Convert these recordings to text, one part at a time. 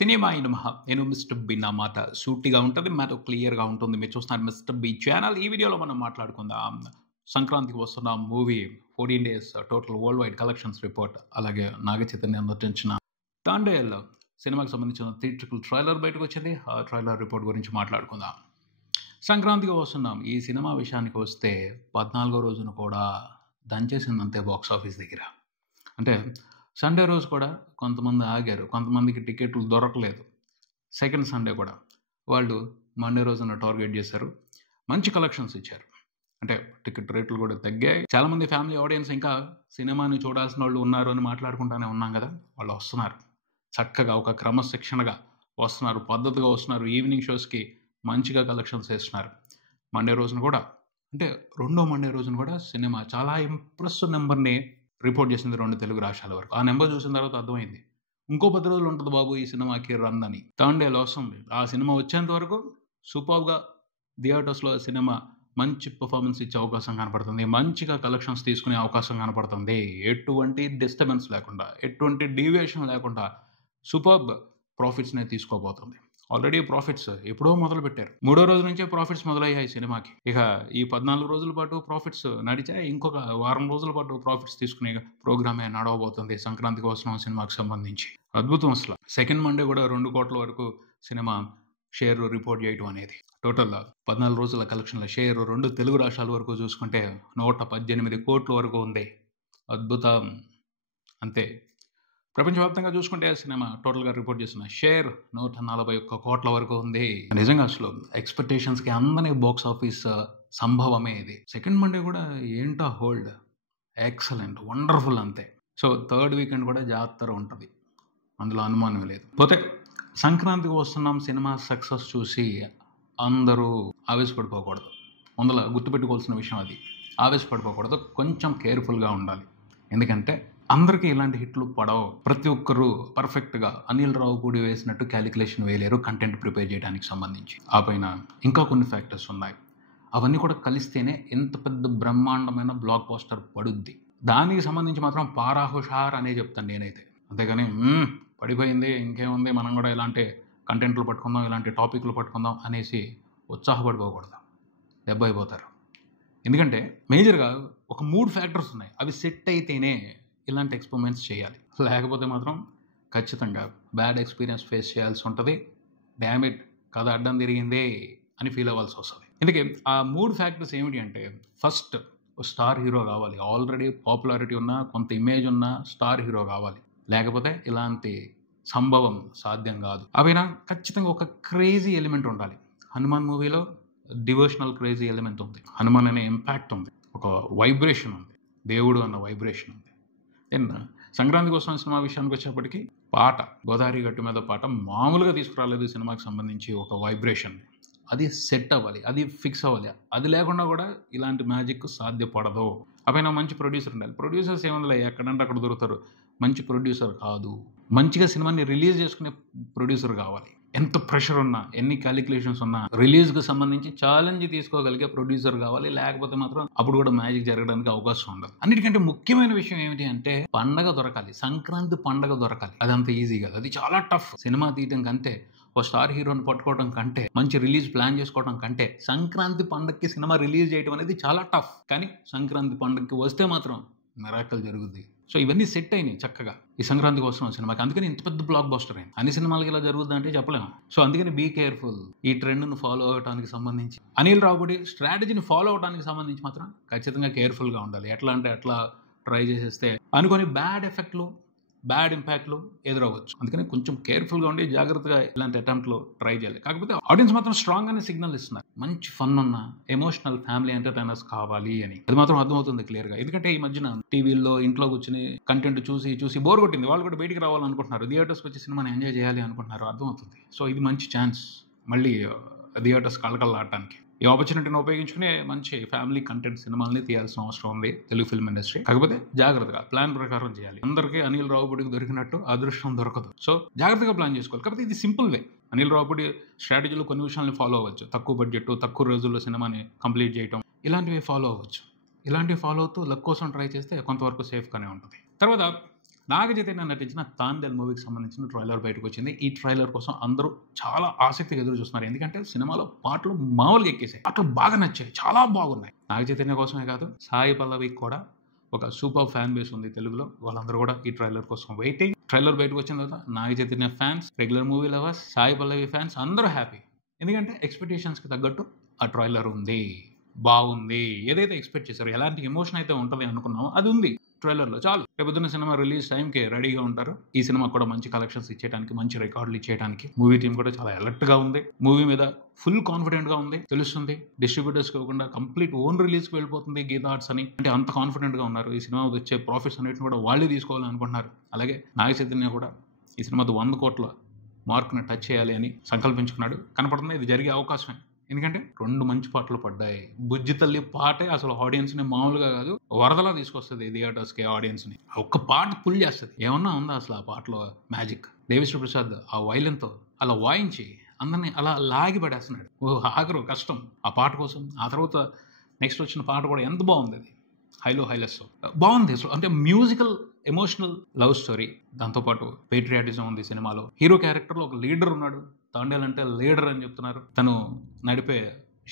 Cinema అయిన మహా నేను మిస్టర్ బి నా మాట సూటిగా ఉంటుంది, మాట క్లియర్గా ఉంటుంది. మీరు చూస్తున్నారు మిస్టర్ బి ఛానల్. ఈ వీడియోలో మనం మాట్లాడుకుందాం సంక్రాంతికి వస్తున్న movie 14 days total world wide collections report, అలాగే నాగ చైతన్య నటించిన తాండేల్ సినిమాకి సంబంధించిన థియేట్రికల్ ట్రైలర్ బయటకు వచ్చింది. ఆ ట్రైలర్ రిపోర్ట్ గురించి మాట్లాడుకుందాం. సంక్రాంతికి వస్తున్నాం. ఈ సినిమా విషయానికి వస్తే 14వ రోజున కూడా దంచేసిందంతే బాక్స్ ఆఫీస్ దగ్గర. అంటే సండే రోజు కూడా కొంతమంది ఆగారు, కొంతమందికి టికెట్లు దొరకలేదు. సెకండ్ సండే కూడా వాళ్ళు మండే రోజున టార్గెట్ చేశారు, మంచి కలెక్షన్స్ ఇచ్చారు. అంటే టికెట్ రేట్లు కూడా తగ్గాయి. చాలామంది ఫ్యామిలీ ఆడియన్స్ ఇంకా సినిమాని చూడాల్సిన వాళ్ళు ఉన్నారు అని మాట్లాడుకుంటూనే ఉన్నాం కదా, వాళ్ళు వస్తున్నారు. చక్కగా ఒక క్రమశిక్షణగా వస్తున్నారు, పద్ధతిగా వస్తున్నారు. ఈవినింగ్ షోస్కి మంచిగా కలెక్షన్స్ వేస్తున్నారు. మండే రోజున కూడా, అంటే రెండో మండే రోజున కూడా సినిమా చాలా ఇంప్రెసివ్ నెంబర్ని రిపోర్ట్ చేసింది 2 తెలుగు రాష్ట్రాల వరకు. ఆ నెంబర్ చూసిన తర్వాత అర్థమైంది ఇంకో 10 రోజులు ఉంటుంది బాబు ఈ సినిమాకి రన్ అని. థర్డ్ డేలో వస్తుంది. ఆ సినిమా వచ్చేంత వరకు సూపర్గా థియేటర్స్లో సినిమా మంచి పర్ఫార్మెన్స్ ఇచ్చే అవకాశం కనపడుతుంది, మంచిగా కలెక్షన్స్ తీసుకునే అవకాశం కనపడుతుంది. ఎటువంటి డిస్టర్బెన్స్ లేకుండా, ఎటువంటి డీవియేషన్ లేకుండా సూపర్బ్ ప్రాఫిట్స్నే తీసుకోబోతుంది. ఆల్రెడీ ప్రాఫిట్స్ ఎప్పుడో మొదలు పెట్టారు. 3వ రోజు నుంచే ప్రాఫిట్స్ మొదలయ్యాయి సినిమాకి. ఇక ఈ 14 రోజుల పాటు ప్రాఫిట్స్ నడిచాయి. ఇంకొక వారం రోజుల పాటు ప్రాఫిట్స్ తీసుకునే ప్రోగ్రామే నడవబోతుంది సంక్రాంతికి వస్తున్న సినిమాకి సంబంధించి. అద్భుతం అసలు. సెకండ్ మండే కూడా 2 కోట్ల వరకు సినిమా షేర్ రిపోర్ట్ చేయడం అనేది. టోటల్ 14 రోజుల కలెక్షన్ల షేర్ 2 తెలుగు రాష్ట్రాల వరకు చూసుకుంటే 118 కోట్ల వరకు ఉంది. అద్భుతం అంతే. ప్రపంచవ్యాప్తంగా చూసుకుంటే సినిమా టోటల్గా రిపోర్ట్ చేసిన షేర్ 141 కోట్ల వరకు ఉంది. నిజంగా అసలు ఎక్స్పెక్టేషన్స్కి అందని బాక్స్ ఆఫీస్ సంభవమే ఇది. సెకండ్ మండే కూడా ఏంటో హోల్డ్ ఎక్సలెంట్, వండర్ఫుల్ అంతే. సో థర్డ్ వీకెండ్ కూడా జాతర ఉంటుంది, అందులో అనుమానం లేదు. పోతే సంక్రాంతికి వస్తున్నాం సినిమా సక్సెస్ చూసి అందరూ ఆవేశపడిపోకూడదు. అందులో గుర్తుపెట్టుకోవాల్సిన విషయం అది. ఆవేశపడిపోకూడదు, కొంచెం కేర్ఫుల్గా ఉండాలి. ఎందుకంటే అందరికీ ఇలాంటి హిట్లు పడవు. ప్రతి ఒక్కరూ పర్ఫెక్ట్గా అనిల్ రావిపూడి వేసినట్టు క్యాలిక్యులేషన్ వేయలేరు కంటెంట్ ప్రిపేర్ చేయడానికి సంబంధించి. ఆ పైన ఇంకా కొన్ని ఫ్యాక్టర్స్ ఉన్నాయి. అవన్నీ కూడా కలిస్తేనే ఎంత పెద్ద బ్రహ్మాండమైన బ్లాక్ పోస్టర్ పడుద్ది. దానికి సంబంధించి మాత్రం పారా హుషార్ అనే చెప్తాను నేనైతే. అంతేగాని పడిపోయింది ఇంకేముంది మనం కూడా ఇలాంటి కంటెంట్లు పట్టుకుందాం, ఇలాంటి టాపిక్లు పట్టుకుందాం అనేసి ఉత్సాహపడిపోకూడదు, దెబ్బ అయిపోతారు. ఎందుకంటే మేజర్గా ఒక 3 ఫ్యాక్టర్స్ ఉన్నాయి. అవి సెట్ అయితేనే ఇలాంటి ఎక్స్పెరిమెంట్స్ చేయాలి. లేకపోతే మాత్రం ఖచ్చితంగా బ్యాడ్ ఎక్స్పీరియన్స్ ఫేస్ చేయాల్సి ఉంటుంది. డ్యామేజ్ కథ అడ్డం తిరిగిందే అని ఫీల్ అవ్వాల్సి వస్తుంది. ఎందుకంటే ఆ 3 ఫ్యాక్టర్స్ ఏమిటి అంటే, ఫస్ట్ స్టార్ హీరో కావాలి. ఆల్రెడీ పాపులారిటీ ఉన్న, కొంత ఇమేజ్ ఉన్న స్టార్ హీరో కావాలి. లేకపోతే ఇలాంటి సంభవం సాధ్యం కాదు. అవైనా ఖచ్చితంగా ఒక క్రేజీ ఎలిమెంట్ ఉండాలి. హనుమాన్ మూవీలో డివోషనల్ క్రేజీ ఎలిమెంట్ ఉంది, హనుమాన్ అనే ఇంపాక్ట్ ఉంది, ఒక వైబ్రేషన్ ఉంది, దేవుడు అన్న వైబ్రేషన్ ఉంది. దెన్ సంక్రాంతికి వస్తున్న సినిమా విషయానికి వచ్చేప్పటికీ పాట, గోదావరి గట్టు మీద పాట మామూలుగా తీసుకురాలేదు సినిమాకి సంబంధించి. ఒక వైబ్రేషన్ అది సెట్ అవ్వాలి, అది ఫిక్స్ అవ్వాలి. అది లేకుండా కూడా ఇలాంటి మ్యాజిక్ సాధ్యపడదు. అవైనా మంచి ప్రొడ్యూసర్ ఉండాలి. ప్రొడ్యూసర్స్ ఏముందిలే ఎక్కడంటే అక్కడ దొరుకుతారు. మంచి ప్రొడ్యూసర్ కాదు, మంచిగా సినిమాని రిలీజ్ చేసుకునే ప్రొడ్యూసర్ కావాలి. ఎంత ప్రెషర్ ఉన్నా, ఎన్ని క్యాలిక్యులేషన్స్ ఉన్నా రిలీజ్కి సంబంధించి ఛాలెంజ్ తీసుకోగలిగే ప్రొడ్యూసర్ కావాలి. లేకపోతే మాత్రం అప్పుడు కూడా మ్యాజిక్ జరగడానికి అవకాశం ఉండదు. అన్నిటికంటే ముఖ్యమైన విషయం ఏమిటి అంటే పండగ దొరకాలి, సంక్రాంతి పండగ దొరకాలి. అదంత ఈజీ కాదు, అది చాలా టఫ్. సినిమా తీయడం కంటే, ఓ స్టార్ హీరోని పట్టుకోవడం కంటే, మంచి రిలీజ్ ప్లాన్ చేసుకోవడం కంటే, సంక్రాంతి పండగకి సినిమా రిలీజ్ చేయడం అనేది చాలా టఫ్. కానీ సంక్రాంతి పండగకి వస్తే మాత్రం మిరాకిల్ జరుగుద్ది. సో ఇవన్నీ సెట్ అయినాయి చక్కగా ఈ సంక్రాంతికి వస్తున్న సినిమాకి. అందుకని ఇంత పెద్ద బ్లాక్ బస్టర్ అయింది. అన్ని సినిమాలకి ఇలా జరుగుద్ది అంటే చెప్పలేము. సో అందుకని బీ కేర్ఫుల్. ఈ ట్రెండ్ను ఫాలో అవడానికి సంబంధించి, అనిల్ రావిపూడి స్ట్రాటజీని ఫాలో అవడానికి సంబంధించి మాత్రం ఖచ్చితంగా కేర్ఫుల్గా ఉండాలి. ఎట్లా అంటే అట్లా ట్రై చేసేస్తే అనుకొని బ్యాడ్ ఎఫెక్ట్లు, బ్యాడ్ ఇంపాక్ట్లు ఎదురవ్వచ్చు. అందుకని కొంచెం కేర్ఫుల్గా ఉండి జాగ్రత్తగా ఇలాంటి అటెంప్ట్లు ట్రై చేయాలి. కాకపోతే ఆడియన్స్ మాత్రం స్ట్రాంగ్గానే సిగ్నల్ ఇస్తున్నారు, మంచి ఫన్ ఉన్న ఎమోషనల్ ఫ్యామిలీ ఎంటర్టైనర్స్ కావాలి అని. అది మాత్రం అర్థమవుతుంది క్లియర్గా. ఎందుకంటే ఈ మధ్యన టీవీల్లో ఇంట్లో కూర్చుని కంటెంట్ చూసి చూసి బోర్ కొట్టింది. వాళ్ళు కూడా బయటికి రావాలనుకుంటున్నారు, థియేటర్స్కి వచ్చి సినిమాని ఎంజాయ్ చేయాలి అనుకుంటున్నారు. అర్థమవుతుంది. సో ఇది మంచి ఛాన్స్ మళ్ళీ థియేటర్స్ కళ్ళకళ్ళాడటానికి. ఈ ఆపర్చునిటీని ఉపయోగించుకుని మంచి ఫ్యామిలీ కంటెంట్ సినిమాల్ని తీయాల్సిన అవసరం ఉంది తెలుగు ఫిల్మ్ ఇండస్ట్రీ. కాకపోతే జాగ్రత్తగా ప్లాన్ ప్రకారం చేయాలి. అందరికీ అనిల్ రావిపూడికి దొరికినట్టు అదృష్టం దొరకదు. సో జాగ్రత్తగా ప్లాన్ చేసుకోవాలి. కాకపోతే ఇది సింపుల్ వే. అనిల్ రావిపూడి స్ట్రాటజీలో కొన్ని విషయాలను ఫాలో అవ్వచ్చు. తక్కువ బడ్జెట్, తక్కువ రోజుల్లో సినిమాని కంప్లీట్ చేయడం, ఇలాంటివి ఫాలో అవ్వచ్చు. ఇలాంటివి ఫాలో అవుతూ లక్ కోసం ట్రై చేస్తే కొంతవరకు సేఫ్గానే ఉంటుంది. తర్వాత నాగ చైతన్య నటించిన తాండేల్ మూవీకి సంబంధించిన ట్రైలర్ బయటకు వచ్చింది. ఈ ట్రైలర్ కోసం అందరూ చాలా ఆసక్తిగా ఎదురు చూస్తున్నారు. ఎందుకంటే సినిమాలో పాటలు మామూలుగా ఎక్కేసాయి, పాటలు బాగా నచ్చాయి, చాలా బాగున్నాయి. నాగ చైతన్య కోసమే కాదు, సాయి పల్లవికి కూడా ఒక సూపర్ ఫ్యాన్ బేస్ ఉంది తెలుగులో. వాళ్ళందరూ కూడా ఈ ట్రైలర్ కోసం వెయిటింగ్. ట్రైలర్ బయటకు వచ్చిన తర్వాత Naga Chaitanya fans, regular movie lovers, Sai Pallavi fans అందరూ హ్యాపీ. ఎందుకంటే ఎక్స్పెక్టేషన్స్కి తగ్గట్టు ఆ ట్రైలర్ ఉంది, బాగుంది. ఏదైతే ఎక్స్పెక్ట్ చేశారో, ఎలాంటి ఎమోషన్ అయితే ఉంటుంది అనుకున్నామో అది ఉంది ట్రైలర్లో. చాలు, రేపొద్దున సినిమా రిలీజ్ టైంకి రెడీగా ఉంటారు. ఈ సినిమా కూడా మంచి కలెక్షన్స్ ఇచ్చేయడానికి, మంచి రికార్డులు ఇచ్చేయడానికి మూవీ టీం కూడా చాలా అలర్ట్గా ఉంది. మూవీ మీద ఫుల్ కాన్ఫిడెంట్గా ఉంది, తెలుస్తుంది. డిస్ట్రిబ్యూటర్స్ కాకుండా కంప్లీట్ ఓన్ రిలీజ్కి వెళ్ళిపోతుంది గీతా ఆర్ట్స్ అని, అంటే అంత కాన్ఫిడెంట్గా ఉన్నారు. ఈ సినిమా వచ్చే ప్రాఫిట్స్ అన్నిటిని కూడా వాళ్ళే తీసుకోవాలనుకుంటున్నారు. అలాగే నాగ చైతన్య కూడా ఈ సినిమాతో 100 కోట్ల మార్క్ని టచ్ చేయాలి అని సంకల్పించుకున్నాడు. కనపడుతుంది, ఇది జరిగే అవకాశమే. ఎందుకంటే 2 మంచి పాటలు పడ్డాయి. బుజ్జి తల్లి పాటే అసలు ఆడియన్స్ని మామూలుగా కాదు, వరదలా తీసుకొస్తుంది థియేటర్స్కి ఆడియన్స్ని. ఒక్క పాట పుల్ చేస్తుంది. ఏమన్నా ఉందా అసలు ఆ పాటలో మ్యాజిక్? దేవిశ్రీ ప్రసాద్ ఆ వైలెన్తో అలా వాయించి అందరినీ అలా లాగి పడేస్తున్నాడు. ఆఖరు కష్టం ఆ పాట కోసం. ఆ తర్వాత నెక్స్ట్ వచ్చిన పాట కూడా ఎంత బాగుంది, అది హైలో హైలెస్ బాగుంది. అంటే మ్యూజికల్ ఎమోషనల్ లవ్ స్టోరీ, దాంతోపాటు పేట్రియాటిజం ఉంది సినిమాలో. హీరో క్యారెక్టర్లో ఒక లీడర్ ఉన్నాడు. తాండేల్ అంటే లీడర్ అని చెప్తున్నారు. తను నడిపే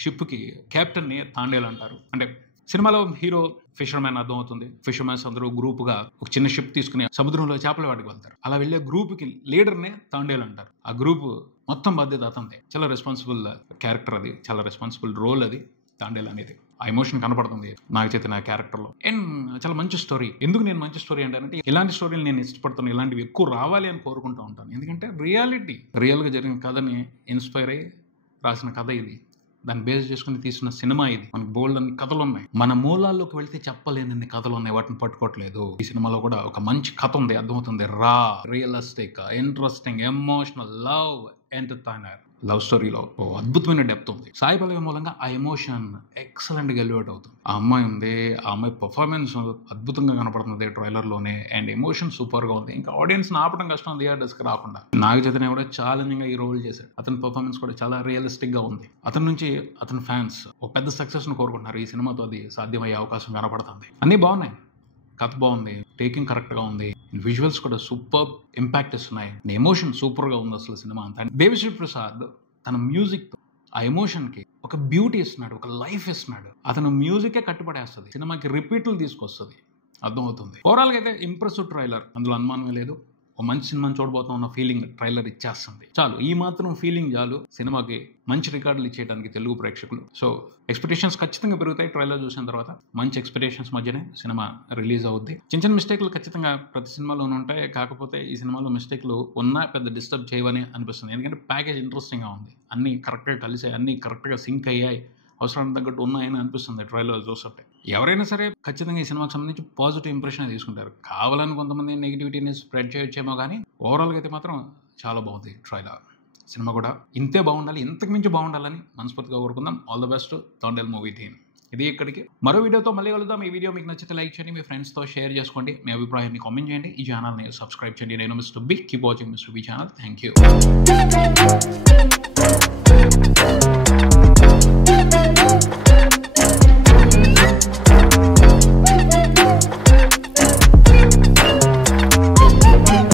షిప్కి కెప్టెన్ని తాండేల్ అంటారు. అంటే సినిమాలో హీరో ఫిషర్మ్యాన్ అర్థమవుతుంది. ఫిషర్మ్యాన్స్ అందరూ గ్రూప్గా ఒక చిన్న షిప్ తీసుకుని సముద్రంలో చేపల వాటికి వెళ్తారు. అలా వెళ్ళే గ్రూప్కి లీడర్నే తాండేల్ అంటారు. ఆ గ్రూప్ మొత్తం బాధ్యత అతనిదే. చాలా రెస్పాన్సిబుల్ క్యారెక్టర్ అది, చాలా రెస్పాన్సిబుల్ రోల్ అది తాండేల్ అనేది. ఆ ఎమోషన్ కనపడుతుంది నాగ చైతన్య క్యారెక్టర్లో. అండ్ చాలా మంచి స్టోరీ. ఎందుకు నేను మంచి స్టోరీ అంటానంటే, ఇలాంటి స్టోరీలు నేను ఇష్టపడతాను, ఇలాంటివి ఎక్కువ రావాలి అని కోరుకుంటూ ఉంటాను. ఎందుకంటే రియల్గా జరిగిన కథని ఇన్స్పైర్ అయ్యి రాసిన కథ ఇది. దాన్ని బేస్ చేసుకుని తీసిన సినిమా ఇది. మనకు బోల్డ్ అన్ని కథలు ఉన్నాయి. మన మూలాల్లోకి వెళ్తే చెప్పలేని కథలు ఉన్నాయి, వాటిని పట్టుకోవట్లేదు. ఈ సినిమాలో కూడా ఒక మంచి కథ ఉంది, అర్థమవుతుంది. Realistic, interesting, emotional, love entertainer. Love స్టోరీలో అద్భుతమైన డెప్త్ ఉంది. సాయి పల్లవి మూలంగా ఆ ఎమోషన్ ఎక్సలెంట్గా ఎలివేట్ అవుతుంది. ఆ అమ్మాయి ఉంది, ఆ అమ్మాయి పర్ఫార్మెన్స్ అద్భుతంగా కనపడుతుంది ట్రైలర్లోనే. అండ్ ఎమోషన్ సూపర్గా ఉంది. ఇంకా ఆడియన్స్ ఆపడం కష్టం థియేటర్స్కి రాకుండా. నాగ చైతన్య కూడా ఛాలెంజింగ్గా ఈ రోల్ చేశాడు. అతని పర్ఫార్మెన్స్ కూడా చాలా రియలిస్టిక్గా ఉంది. అతని నుంచి అతని ఫ్యాన్స్ ఒక పెద్ద సక్సెస్ను కోరుకుంటున్నారు. ఈ సినిమాతో అది సాధ్యమయ్యే అవకాశం కనపడుతుంది. అన్నీ బాగున్నాయి, కథ బాగుంది, టేకింగ్ కరెక్ట్గా ఉంది, విజువల్స్ కూడా సూపర్ ఇంపాక్ట్ ఇస్తున్నాయి. ఎమోషన్ సూపర్గా ఉంది అసలు సినిమా అంతా. దేవిశ్రీ ప్రసాద్ తన మ్యూజిక్ ఆ ఎమోషన్కి ఒక బ్యూటీ ఇస్తున్నాడు, ఒక లైఫ్ ఇస్తున్నాడు. అతను మ్యూజికే కట్టుపడేస్తుంది, సినిమాకి రిపీట్లు తీసుకొస్తుంది, అర్థమవుతుంది. ఓవరాల్గా అయితే ఇంప్రెసివ్ ట్రైలర్, అందులో అనుమానమే లేదు. ఒక మంచి సినిమాని చూడబోతాం ఉన్న ఫీలింగ్ ట్రైలర్ ఇచ్చేస్తుంది. చాలు, ఈ మాత్రం ఫీలింగ్ చాలు సినిమాకి మంచి రికార్డులు ఇచ్చేయడానికి తెలుగు ప్రేక్షకులు. సో ఎక్స్పెక్టేషన్స్ ఖచ్చితంగా పెరుగుతాయి ట్రైలర్ చూసిన తర్వాత. మంచి ఎక్స్పెక్టేషన్స్ మధ్యనే సినిమా రిలీజ్ అవుద్ది. చిన్న మిస్టేక్లు ఖచ్చితంగా ప్రతి సినిమాలోనూ ఉంటాయి. కాకపోతే ఈ సినిమాలో మిస్టేక్లు ఉన్నా పెద్ద డిస్టర్బ్ చేయవని అనిపిస్తుంది. ఎందుకంటే ప్యాకేజ్ ఇంట్రెస్టింగ్గా ఉంది, అన్నీ కరెక్ట్గా కలిసాయి, అన్నీ కరెక్ట్గా సింక్ అయ్యాయి, అవసరానికి తగ్గట్టు ఉన్నాయని అనిపిస్తుంది ట్రైలర్ చూస్తుంటే. ఎవరైనా సరే ఖచ్చితంగా ఈ సినిమాకి సంబంధించి పాజిటివ్ ఇంప్రెషన్ తీసుకుంటారు. కావాలని కొంతమంది నెగిటివిటీని స్ప్రెడ్ చేయొచ్చేమో, కానీ ఓవరాల్గా అయితే మాత్రం చాలా బాగుంది ట్రైలర్. సినిమా కూడా ఇంతే బాగుండాలి, ఇంతకు మించి బాగుండాలని మనస్ఫూర్తిగా కోరుకుందాం. All the best Thandel movie team. ఇది ఇక్కడికి. మరో వీడియోతో మళ్ళీ కలుద్దాం. ఈ వీడియో మీకు నచ్చితే లైక్ చేయండి, మీ ఫ్రెండ్స్తో షేర్ చేసుకోండి, మీ అభిప్రాయాన్ని కామెంట్ చేయండి, ఈ ఛానల్ని సబ్స్క్రైబ్ చేయండి. నేను mister B. Keep watching mister B channel. Thank you.